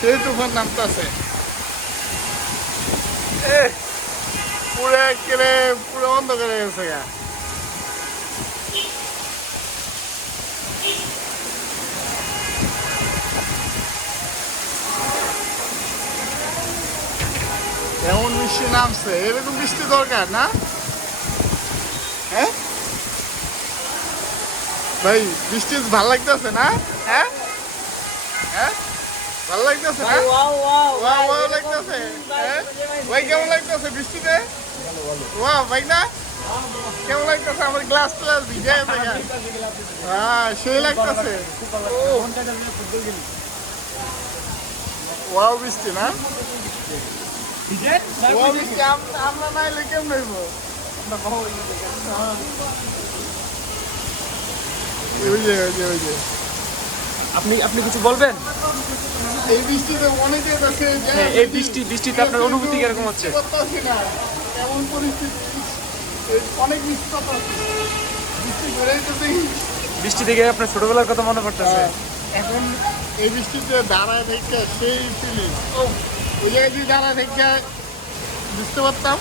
সেই তুফান নামতেছে পুরো কেড়ে পুরো অন্ধকার হয়ে গেছে গা। এমন বৃষ্টি নামছে, এরকম বৃষ্টি দরকার না? হ্যাঁ ভাই, বৃষ্টি ভালো লাগতেছে না? হ্যাঁ হ্যাঁ ভালো লাগতেছে না? ভালো লাগতেছে। হ্যাঁ ভাই, কেমন লাগতেছে বৃষ্টিতে? ওয়াও ভাই, না কেমন লাগতেছে? আমার গ্লাস ট্লাস ভিজে গেছে। হ্যাঁ সেই লাগতেছে। ওয়াও বৃষ্টি না? ওয়াও বৃষ্টি আমরা না এলে কেমন হইব? ওই যে ওই যে ওই যে আপনি আপনি কিছু বলবেন? এই বৃষ্টিতে অনেকে আছে যে হ্যাঁ, এই বৃষ্টিতে আপনার অনুভূতি কিরকম হচ্ছে? করতেছি না, এমন পরিস্থিতি। অনেক বৃষ্টি করতেছে, বৃষ্টি বেড়াইতেছে। বৃষ্টি থেকে আপনার ছোটবেলার কথা মনে পড়তেছে। এখন এই বৃষ্টিতে দাঁড়ায় থেকে সেই ফিলিং, ওই জায়গায় যদি দাঁড়ায় থেকে বুঝতে পারতাম